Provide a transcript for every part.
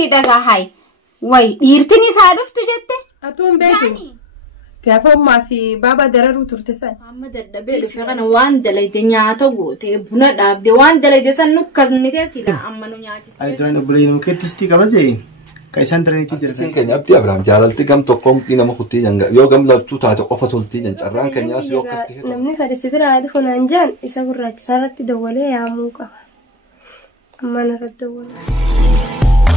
miidhagaa hay way dhiirtini isaa dhuftu jette atuun beeku gaafa ummaa fi baaba dararuu turte san amma dadhabee dhufe kana waan dalayde nyaata goote buna dhaabde waan dalayde san nukkasnite sila amma nu nyaachiste ay duraan obboleeyyi nama keettisti qabaje kaisan daraniitii jirtan keenya abdii abrahaam jaalalti gam tokkoom nama kutti janga yoo gam labtuu taate qofa tolti jan carraan keenyaas yoo akkasti hedu namni fadhisi biraa dhufunaan jaan isa gurraachisaa irratti dawwalee yaamuu qaba amma narratti dawwalee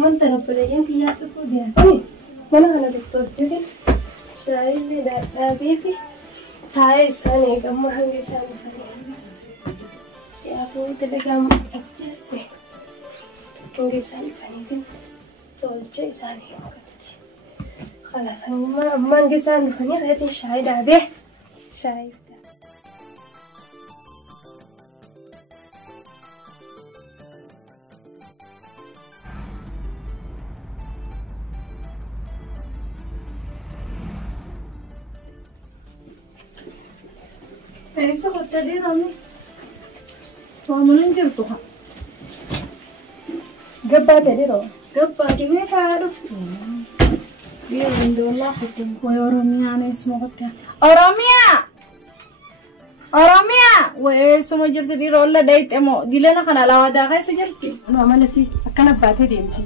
Manta na pala yung kiyas ko diyan. Mana ka na dito dyan? Siya hindi baby. Tayo sana gamma hanggang sana pa rin. Kaya po talagang adjust eh. Hanggang sana pa rin. Tolche sana yung kapati. Kala ka naman hanggang sana pa rin. Kaya siya dabi. Siya Isa ko tadi rami. Tumamunin dito ka. Gabba tadi ro. Gabba di me karo. Biar indola kutin ko Oromia na ismo ko ta. Oromia. Oromia. Weh sumo jirti di rolla date emo. Dile na kana lawa da kay sa jirti. no amalasi akkana baatee deemti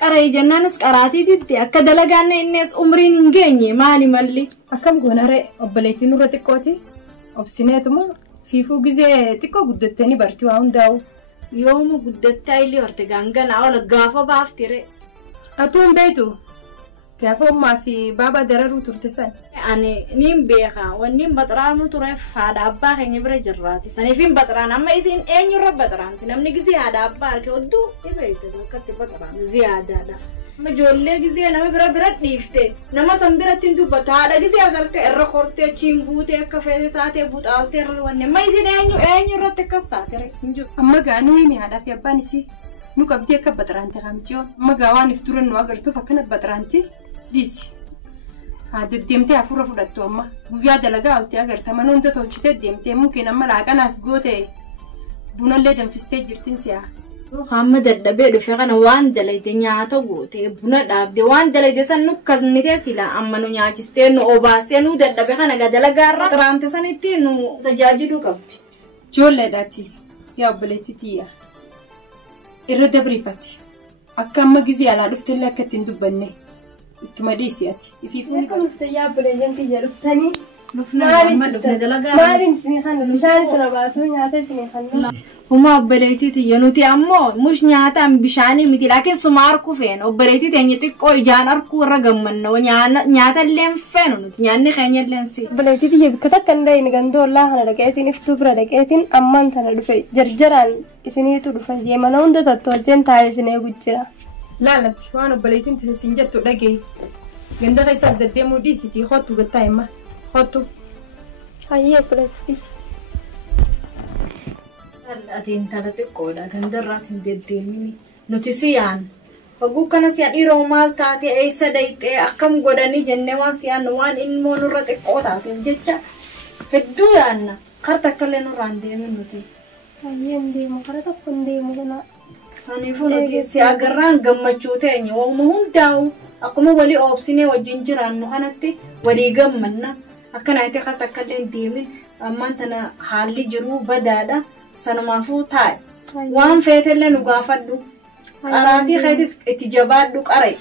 Qaray jannanas qaraati ditti akka dalagaanne innes umriin hin geenye maali malli. akkam goonare obboleettii nurra xiqqooti obsineetuma fiifuu gizee xiqqoo guddattanii barti waa hundaa'u Yooma guddattaa illee horte gangana ola gaafa baaftire. atuun beetu gaafa ummaa fi baaba dararuu turte san Ani nin beeka wanni baxaraanu ture haadha abbaa keenya bira jirraati. Saniifin baxaraan amma isin eenyurra baxaraanti namni gizee haadha abbaa harkee odduu dhibeeyte bakkatti baxaraanu ziyaadaadha. Amma ijoollee gizee nama bira dhiifte nama san biratti hin dubbatu haadha gizee agartee irra kortee achiin buutee akka feete taatee buxaaltee irra wanni amma isin eenyurratti akkas taate hin jiru. amma gaa nu himi haadhaa fi abbaan isii nu qabdii akka baxaraante qaamciyoon amma gaa waan if turan nu agartuuf akkana baxaraanti dhiisi haa deddeemtee hafuura fudhattu amma guyyaa dalagaa hawtee agarta mana hunda tolchitee deemtee mukeen amma laaqanaas goote bunallee danfistee jirtiin si'a. Hamma dadhabee dhufe kana waan dalayde nyaata goote buna dhaabde waan dalayde san nukkasnite sila amma nu nyaachistee nu obaastee nu dadhabe kana gadalagaarra xaraante sanitti nu tajaajiluu qabdi. Ijoolleedhaati yaa obboleettii tiyya irra dabriifatti akka amma gizee alaa dhuftellee akka ittiin dubbanne ittuma dhiisi ati ifiifuu ni kan dhufte yaa buleeyyan kiyya dhuftanii. Dhufne dalagaa. Maaliin isin kan bishaan isin baasuu nyaata isin kan. Huma obboleettii tiyya nuti ammoo mush nyaataan bishaanii miti laakiin suma harkuu feena obboleettii teenya xiqqoo ijaan harkuu irra gammanna nyaata illee feenu nuti nyaanni keenya illee si. Buleeytii tiyya bakka takka hin dahin gandoo ollaa kana dhaqeetiin iftuu bira dhaqeetiin ammaan tana dhufe jarjaraan isiniitu dhufa mana hunda tattu wajjin taa'ee isin eegu jira. laalatti waan obboleettiin tisiin jettu dhagee ganda keessaas deddeemuu dhiisitii hottu gattaa himma hottu. Hayyee buleettii. Atiin tala xiqqoodha gandarraas hin deddeemini nuti siyaan oguu kana siya dhiiroo maal taate eessa dayxee akkam godhanii jennee waan siyaan waan ilmoo nurra xiqqoo taateef jecha hedduu yaanna karta akkallee nurraan deemin nuti. Hayyee hin deemu kara tokko hin deemu kana. Saniifuu nuti si agarraan gammachuu teenya waanuma hundaa'u akkuma walii oobsinee wajjin jiraannu kanatti walii gammanna akkana itti karta akkallee hin deemin ammaan tana haalli jiruu badaadha. Sanumaafuu taa'e waan feetellee nu gaafadhu qaraatii keetis itti jabaadhu qaray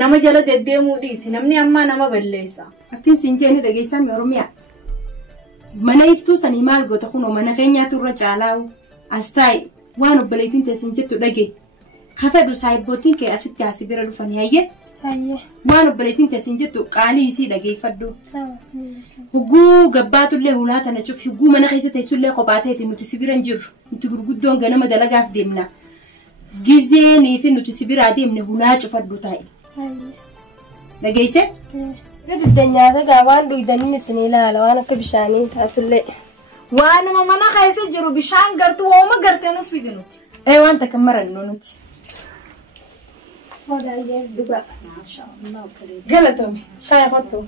nama jala deddeemuu dhiisi namni ammaa nama balleessa. Akkin siin jeeni dhageessaan Oromiyaa mana iftuu sanii maal goota kunoo mana keenyaatu irra caalaa'u as taa'e waan obboleettiin teessin jettu dhage kafedhu saayibbootiin kee asitti asii bira dhufanii hayyee waan obboleettiin teessin jettu qaalii isii dhageeffadhu. Huguu gabbaatullee hulaa tana cufi huguu mana keessa teessullee kophaa ta'eeti nuti sibira hin jirru nuti gurguddoon ganama dalagaaf deemna gizeenii fi nuti sibiraa deemne hulaa cufadhu taa'e. Dhageesse? Gadi nyaata gaawaan dhugdanii isin ilaala waan akka bishaanii taatullee. وانا ما انا خايسه جرو بشان قرتو وما قرتنو في دنوتي ايوه انت كمرة النونوتي هذا يدبا ما شاء الله كريم قلتهم خايا خطو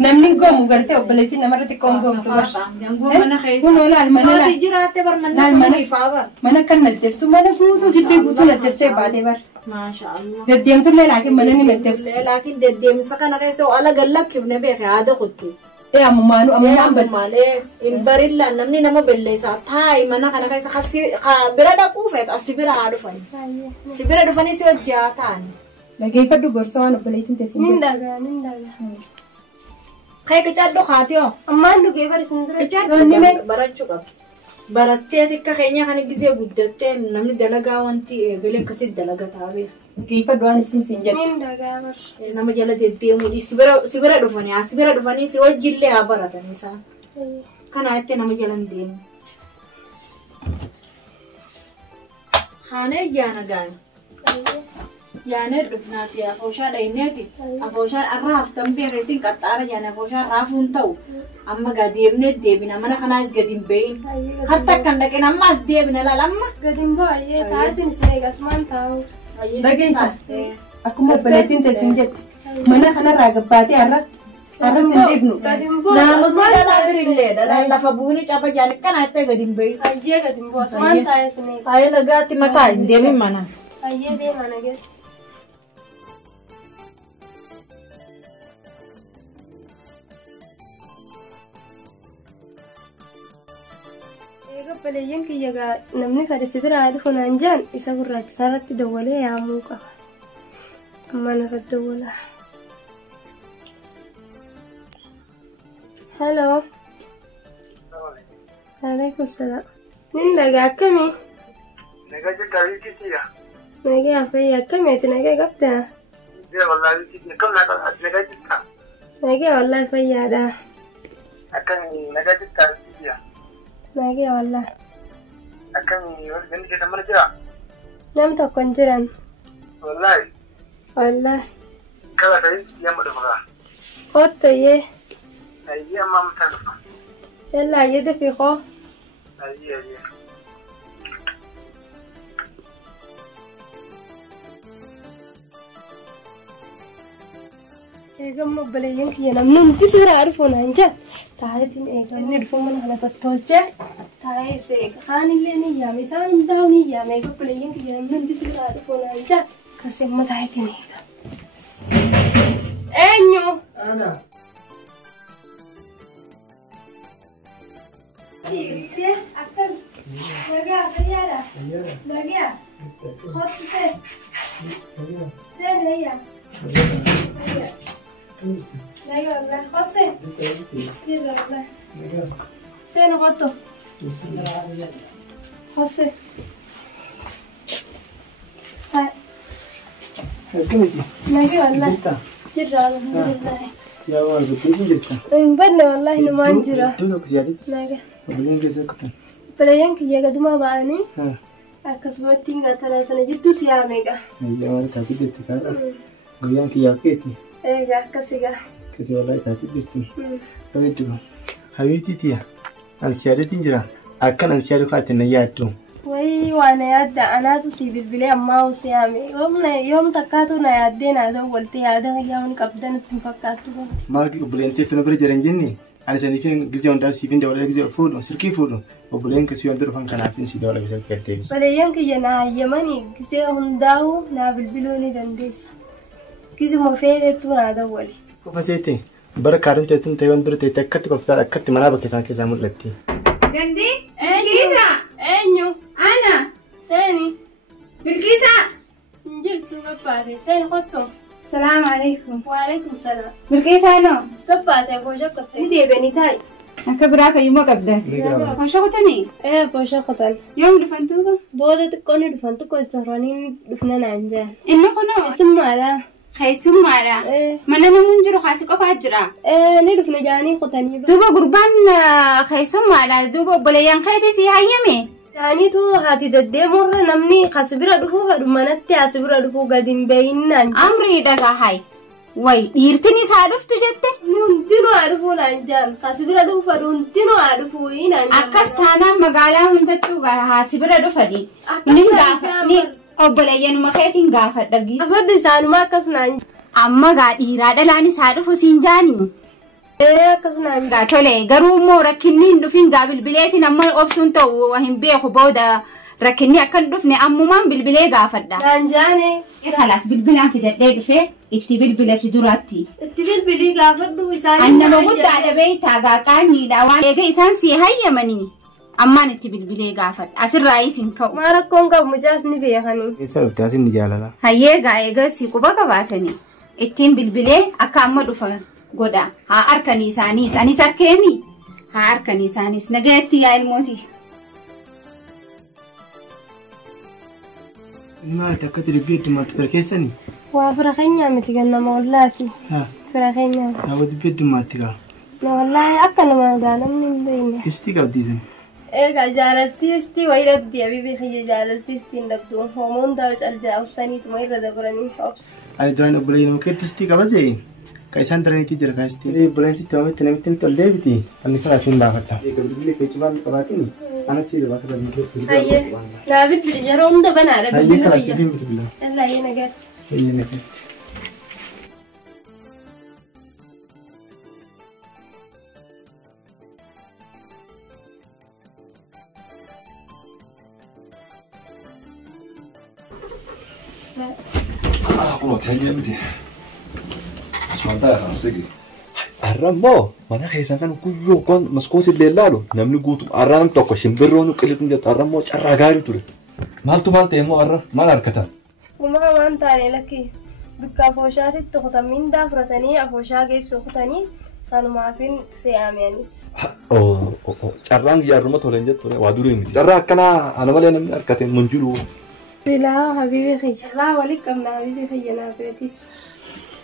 نمني قوم وقرتي وبليتنا مرة تكون قوم تبرش ينقول انا خايسه كونوا لا المنا لا تجرات بر من لا المنا فابر منا كان ندفتو منا فوتو جدي قوتو ندفتي بعدي بر ما شاء الله قديمتو لي لكن منا ندفت لكن ددي مسكنا خايسه ولا قال لك ابن بيخ هذا قلتي ايه امانو امان بل مالي البريلا نمني نما بليسا تاي منا كان خايسه خسي بردا كوفت اسبيرا عارفني سبيرا دفني سي وجاتان لقي فدو غرسوان وبليتين تسنجي نندغا خاي كجادو خاتيو أما إنه كيف رسندر كجادو براتشو قب براتشي تك خينيا كان غيزي غدتة نمني دلغا وانتي غلي كسي دلغا تابي كيف فدو أنا سنجي نندغا بر nama jala deddeemu sibira dhufanii si wajjillee haa baratan isaa kana itti nama jalan deemu haanee yaana gaana yaanee dhufnaati afooshaa dhayneeti afooshaan arra haftan beekesin qaxxaara yaana afooshaan raafuun ta'u amma gaa deemnee deebina mana kanaas gadi hin bahin harta kan dhaqin ammaas deebina laal amma gadi hin baay'ee taatiin si eegasmaan taa'u dhageessa akkuma baleetiin teessin jette mana kanarraa gabbaatee har'a sindeefnu naannoo dhalaa birillee dhalaa lafa buuni caba jaan kana itti gadi hin bahin hayyee gadi hin bahu asmaan taa'ee si eega hayyee nagaatti mataa hin deemin mana hayyee deemaa nageetti baleeyyan kiyyagaa namni fadhi sibiraa dhufu naan jaan isa gurraachisaa irratti dawwalee yaamuu qaba. Ammaan irratti dawwala. Hello. Alaikum salaam. Nin dhagaa akkamii? Nagaa jirtaa wiikitiidha. Nagaa fayyaa akkamiiti nagaa qabdaa? Wallaahi wiikitiidha. Akkam nagaa jirtaa? Nagaa wallaahi fayyaadha. Akkamii nagaa jirtaa wiikitiidha? Nagaa wallaahi. Akkamii wanti keessa mana jiraa? Nam tokko hin jiran. Wallaahi. Wallaahi. Kala ta'e yamma dhufa. Kottoyyee. Ayyee amma amtaa dhufa. Yalla ayyee dafii koo. Ayyee ayyee. Eegamma obboleeyyan kiyya namni hundi suuraa dhufuun hin jaan taayitiin eegamni dhufu mana kana tottolchee taayee seeqa kaanillee ni yaame isaan hundaa'u ni yaame eega obboleeyyan kiyya namni hundi suuraa dhufuun hin jaan akkasii amma taayitiin eega. Eenyu? Ana. Akkas nagaa fayyaadha. Nagaa. Kottu see. Seen hayyaa. Nagaa wallah kosse. Jirra wallah. Seen kottu. Kosse. Akkamitti? Nagaa wallah. Jirtaa? Jirra alhamdulillah. Yaa waan guddee jirta. Hin badne wallahi numaan jira. Iddoo tokko siyaadhi. Nagaa. Obboleen keessa kutan. Obboleeyyan kiyya gadumaa ba'anii akkasumatti hin gatanaa sana jidduu si yaameega. Ayyaa waan taatee jirti kaadha. Guyyaan kiyyaaf keeti. Eegaa akkasigaa. Kasi wallahi taatee jirti. Kabeedduu. Habiibtiitiya. An siyaadeetiin jira. Akkan an siyaaduu kaatti na yaaddu. Wayii waan yaadda anaatu si bilbilee ammaa si yaame. Yoom takkaatu na yaaddee naa ta'u waltee yaada hayyaa hin qabdan ittiin fakkaattu. Maal obboleen teettuna bira jiran jenni. Ani saniifin gizee hundaa siifin dabalee gizee fuudhu sirkii fuudhu. Obboleen kasii wanta dhufan kanaafin si dabala bisa gaddeebisa. Obboleeyyan kiyya na hayyamanii gizee hundaa'u naa bilbiluu ni dandeessa. Gizuma feeteettuu naa dawwali. Qofa seete bara kaadhun teettuun ta'e waan dura teette akkatti qoftaan akkatti manaa bakka isaan keessaa mul'atti. Gandi? Bilkiisa? Eenyu? Ana? Seeni? Bilkiisa? Hin jirtu gabbaate. Seeni kottu? Salaamu alaikum. Waalaikum salaam. Bilkiisa noo? Gabbaate foosha qotte. Ni deebi'anii taa'i. Akka biraa fayyummaa qabdan. Foosha qotanii? Foosha qotan. Yoom dhufan tuuba? Booda xiqqoo ni dhufan xiqqoo toranii dhufna naan jaan. Inni kunoo? Keessummaadha. Keessummaadha? Mana namuun jiru kaasi qofaa jira? Ni dhufna jaanii qotanii. Duuba gurbaan keessummaadha. Duuba obboleeyyan keetii si hayyame? Jaaniitu haati deddeemurra namni as bira dhufuu fedhu manatti as bira dhufuu gadi hin beeyinnaan. Amriidha gahay. way dhiirtiin isaa dhuftu jette hundinuu adufu naan jaan kasibira dhufa hundinuu adufu inaan akkas taanaan magaalaa hundattuu haasibira dhufadi nin gaafa ni obboleeyyan makeetiin gaafadha gi afaddu isaanuma akkas naan amma gaa dhiiraa dhalaan isaa dhufu siin jaanii akkas naan gaa tole garuu immoo rakkinni hin dhufin gaa bilbileetiin amma obsuun ta'u hin beeku booda rakkinni akkan dhufne ammumaan bilbilee gaafadha naan jaane khalaas bilbilaan fidadhee dhufee itti bilbila si duraatti itti bilbilii gaafadhu isaan annama guddaa dhabee taagaa qaanniidha waan eega isaan si hayyamanii ammaan itti bilbilee gaafadha asirraa isin ka'u maa rakkoon qabu mucaas ni beekanii Eessa dhufte asin ni jaalala. hayyee gaa eega si quba qabaatanii ittiin bilbilee akka amma dhufa godha haa harkanii isaaniis anis harkeemi haa harkanii isaaniis nagaatti yaa ilmooti Maal takkatti dubbii heddummaatti fira keessanii? waa fira keenyaa miti gannama wallaati Haa. fira keenyaa Daawwa dubbii heddummaatti kaa. na wallaahi akka nama gaalamni hin beekne Istii qabdiisan. eegaa jaalaltiistii wayii dhabdii abiibii kiyya jaalaltiistiin dhabdu hoomoon daa'u caljaa obsaniituma irra dabaranii obsa Ani duraan obboleeyyan mukeetti istii qaba jee. Ka isaan daraniitii jira kaa istii. Obboleeyyan sitti hamitti namitti ni tollee biti. Ani karaa isheen baafata. Bilbilee kee cimaa qabaatiin ana siidha bakka darbii. hayyee naafitti yeroo hunda banaadha Hayyee karaa siifin bilbila. wallahi nagaa Hayyee nafetti. Kuno kayaknya miti. Sebentar segi. Arram mo, mana keessa kan kuyyoo kon maskooti leellaalu namni guutum arram tokko shimbirroon qilixuun jettu arram mo carraa gaarii ture. Maaltu maal ta'e moo arram maal harkatan? Uumaa waan taane lakki bakka afooshaatitti kutamiindaa fudhatanii afooshaa geessoo kutanii sanumaafin se'ameenis. Carraan guyyaarruma toleen jettu waa durii miti. Carraa akkanaa ana malee namni harkateen mun jiru. Bilaa habiibii kiyya. Irraa walitti qabna habiibii kiyya naafeetis.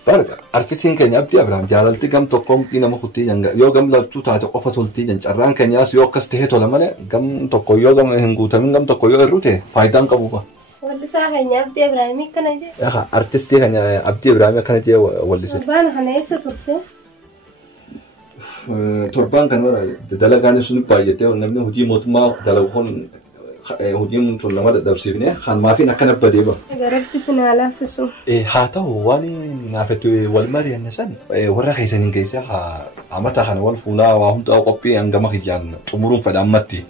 Barga artisiin keenya abdii Abiraam jaalalti gam tokkoon nama kutti janga yoo gam labtuu taate qofa toltii jan carraan keenyaas yoo akkas tahee tola malee gam tokko yoo gam hin guutamin gam tokko yoo irru ta'e faayidaan qabu ba. Wallisaa keenya abdii Abiraamii akkana jee. Yaa artistii keenya abdii Abiraamii akkana jee wallise. Torbaan kana eessa turte? Torbaan kana dalagaan sun baay'atee namni hojii mootummaa dalaguun hojiin tun nama dadhabsiifne kan maafiin akkana badee ba. Garabbi sinaa laaffisu. Haa ta'u waan naafatu wal mari'anne san warra keessaniin keessa amata kana wal fuunaa waa hundaa qophii hangama kiyyaan xumuruun fedha ammatti.